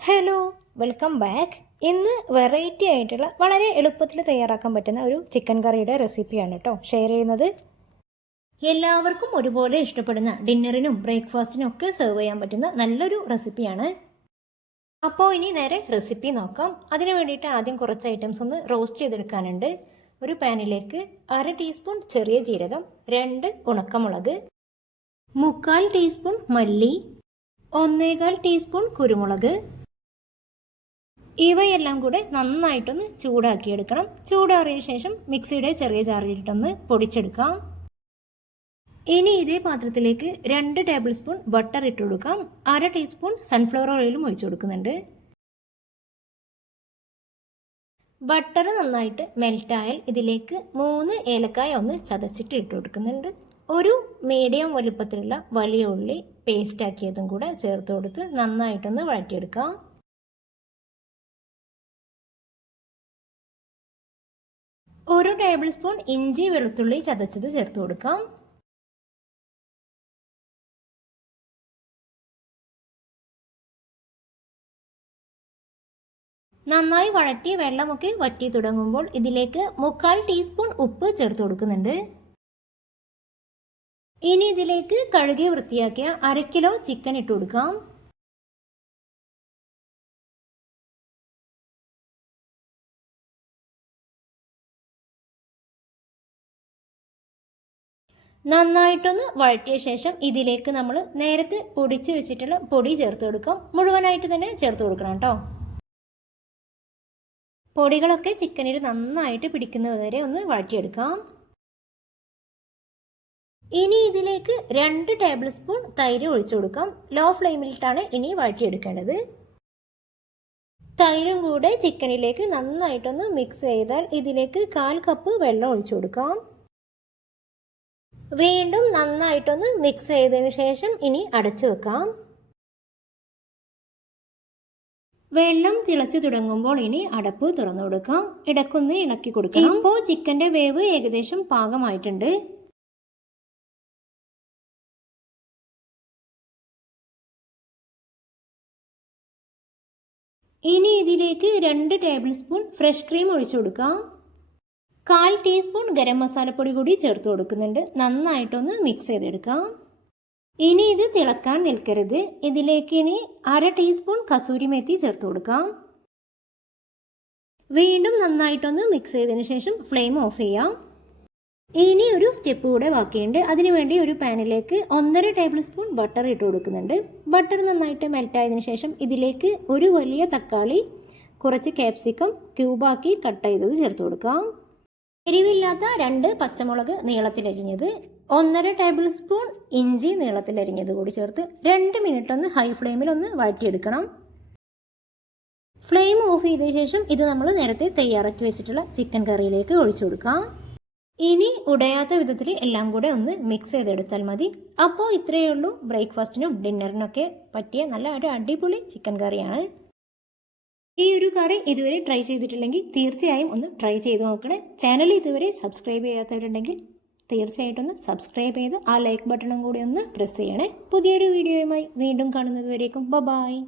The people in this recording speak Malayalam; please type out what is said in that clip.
Hello welcome back. ഇന്ന് വെറൈറ്റി ആയിട്ടുള്ള വളരെ എളുപ്പത്തിൽ തയ്യാറാക്കാൻ പറ്റുന്ന ഒരു ചിക്കൻ കറിയുടെ റെസിപ്പിയാണ് കേട്ടോ ഷെയർ ചെയ്യുന്നത്. എല്ലാവർക്കും ഒരുപോലെ ഇഷ്ടപ്പെടുന്ന ഡിന്നറിനും ബ്രേക്ക്ഫാസ്റ്റിനും ഒക്കെ സെർവ് ചെയ്യാൻ പറ്റുന്ന നല്ലൊരു റെസിപ്പിയാണ്. അപ്പോൾ ഇനി നേരെ റെസിപ്പി നോക്കാം. അതിന് വേണ്ടിയിട്ട് ആദ്യം കുറച്ച് ഐറ്റംസ് ഒന്ന് റോസ്റ്റ് ചെയ്തെടുക്കാനുണ്ട്. ഒരു പാനിലേക്ക് അര ടീസ്പൂൺ ചെറിയ ജീരകം രണ്ട് ഉണക്കമുളക് മുക്കാൽ ടീസ്പൂൺ മല്ലി ഒന്നേകാൽ ടീസ്പൂൺ കുരുമുളക് ഇവയെല്ലാം കൂടെ നന്നായിട്ടൊന്ന് ചൂടാക്കിയെടുക്കണം. ചൂടാറിയ ശേഷം മിക്സിയുടെ ചെറിയ ജാറിലിട്ടൊന്ന് പൊടിച്ചെടുക്കാം. ഇനി ഇതേ പാത്രത്തിലേക്ക് രണ്ട് ടേബിൾ സ്പൂൺ ബട്ടർ ഇട്ട് കൊടുക്കാം. അര ടീസ്പൂൺ സൺഫ്ലവർ ഓയിലും ഒഴിച്ചു കൊടുക്കുന്നുണ്ട്. ബട്ടർ നന്നായിട്ട് മെൽറ്റായാൽ ഇതിലേക്ക് മൂന്ന് ഏലക്കായ ഒന്ന് ചതച്ചിട്ട് ഇട്ട് കൊടുക്കുന്നുണ്ട്. ഒരു മീഡിയം വലുപ്പത്തിലുള്ള വലിയ ഉള്ളി പേസ്റ്റാക്കിയതും കൂടെ ചേർത്ത് കൊടുത്ത് നന്നായിട്ടൊന്ന് വഴറ്റിയെടുക്കാം. ഒരു ടേബിൾ സ്പൂൺ ഇഞ്ചി വെളുത്തുള്ളി ചതച്ചത് ചേർത്ത് കൊടുക്കാം. നന്നായി വഴറ്റി വെള്ളമൊക്കെ വറ്റി തുടങ്ങുമ്പോൾ ഇതിലേക്ക് മുക്കാൽ ടീസ്പൂൺ ഉപ്പ് ചേർത്ത് കൊടുക്കുന്നുണ്ട്. ഇനി ഇതിലേക്ക് കഴുകി വൃത്തിയാക്കിയ അര കിലോ ചിക്കൻ ഇട്ട് കൊടുക്കാം. നന്നായിട്ടൊന്ന് വഴറ്റിയ ശേഷം ഇതിലേക്ക് നമ്മൾ നേരത്തെ പൊടിച്ച് വെച്ചിട്ടുള്ള പൊടി ചേർത്ത് കൊടുക്കും. മുഴുവനായിട്ട് തന്നെ ചേർത്ത് കൊടുക്കണം കേട്ടോ. പൊടികളൊക്കെ ചിക്കനിൽ നന്നായിട്ട് പിടിക്കുന്നത് വരെ ഒന്ന് വഴറ്റിയെടുക്കാം. ഇനി ഇതിലേക്ക് രണ്ട് ടേബിൾ സ്പൂൺ തൈര് ഒഴിച്ചു കൊടുക്കാം. ലോ ഫ്ലെയിമിലിട്ടാണ് ഇനി വഴറ്റിയെടുക്കേണ്ടത്. തൈരും കൂടെ ചിക്കനിലേക്ക് നന്നായിട്ടൊന്ന് മിക്സ് ചെയ്താൽ ഇതിലേക്ക് കാൽ കപ്പ് വെള്ളം ഒഴിച്ചു കൊടുക്കാം. വീണ്ടും നന്നായിട്ടൊന്ന് മിക്സ് ചെയ്തതിന് ശേഷം ഇനി അടച്ചു വെക്കാം. വെള്ളം തിളച്ചു തുടങ്ങുമ്പോൾ ഇനി അടപ്പ് തുറന്നു കൊടുക്കാം. ഇടക്കൊന്ന് ഇളക്കി കൊടുക്കാം ഇപ്പോൾ ചിക്കന്റെ വേവ് ഏകദേശം പാകമായിട്ടുണ്ട്. ഇനി ഇതിലേക്ക് രണ്ട് ടേബിൾ സ്പൂൺ ഫ്രഷ് ക്രീം ഒഴിച്ചു കൊടുക്കാം. കാൽ ടീസ്പൂൺ ഗരം മസാലപ്പൊടി കൂടി ചേർത്ത് കൊടുക്കുന്നുണ്ട്. നന്നായിട്ടൊന്ന് മിക്സ് ചെയ്തെടുക്കാം. ഇനി ഇത് തിളക്കാൻ നിൽക്കരുത്. ഇതിലേക്ക് ഇനി അര ടീസ്പൂൺ കസൂരി മേത്തി ചേർത്ത് കൊടുക്കാം. വീണ്ടും നന്നായിട്ടൊന്ന് മിക്സ് ചെയ്തതിന് ശേഷം ഫ്ലെയിം ഓഫ് ചെയ്യാം. ഇനി ഒരു സ്റ്റെപ്പ് കൂടെ ബാക്കിയുണ്ട്. അതിനുവേണ്ടി ഒരു പാനിലേക്ക് ഒന്നര ടേബിൾ സ്പൂൺ ബട്ടർ ഇട്ട് കൊടുക്കുന്നുണ്ട്. ബട്ടർ നന്നായിട്ട് മെൽറ്റായതിനു ശേഷം ഇതിലേക്ക് ഒരു വലിയ തക്കാളി കുറച്ച് കാപ്സിക്കം ക്യൂബാക്കി കട്ട് ചെയ്തത് ചേർത്ത് കൊടുക്കാം. എരിവില്ലാത്ത രണ്ട് പച്ചമുളക് നീളത്തിലരിഞ്ഞത് ഒന്നര ടേബിൾ സ്പൂൺ ഇഞ്ചി നീളത്തിലരിഞ്ഞത് കൂടി ചേർത്ത് രണ്ട് മിനിറ്റ് ഒന്ന് ഹൈ ഫ്ലെയിമിൽ ഒന്ന് വഴറ്റിയെടുക്കണം. ഫ്ലെയിം ഓഫ് ചെയ്ത ശേഷം ഇത് നമ്മൾ നേരത്തെ തയ്യാറാക്കി വെച്ചിട്ടുള്ള ചിക്കൻ കറിയിലേക്ക് ഒഴിച്ചു കൊടുക്കാം. ഇനി ഉടയാത്ത വിധത്തിൽ എല്ലാം കൂടെ ഒന്ന് മിക്സ് ചെയ്തെടുത്താൽ മതി. അപ്പോൾ ഇത്രയേ ഉള്ളൂ. ബ്രേക്ക്ഫാസ്റ്റിനും ഡിന്നറിനൊക്കെ പറ്റിയ നല്ല ഒരു അടിപൊളി ചിക്കൻ കറിയാണ്. ഈ ഒരു കറി ഇതുവരെ ട്രൈ ചെയ്തിട്ടില്ലെങ്കിൽ തീർച്ചയായും ഒന്ന് ട്രൈ ചെയ്ത് നോക്കണേ. ചാനൽ ഇതുവരെ സബ്സ്ക്രൈബ് ചെയ്യാത്തവരുണ്ടെങ്കിൽ തീർച്ചയായിട്ടും ഒന്ന് സബ്സ്ക്രൈബ് ചെയ്ത് ആ ലൈക്ക് ബട്ടണും കൂടി ഒന്ന് പ്രസ് ചെയ്യണേ. പുതിയൊരു വീഡിയോയുമായി വീണ്ടും കാണുന്നത് വരേക്കും. ബ ബായ്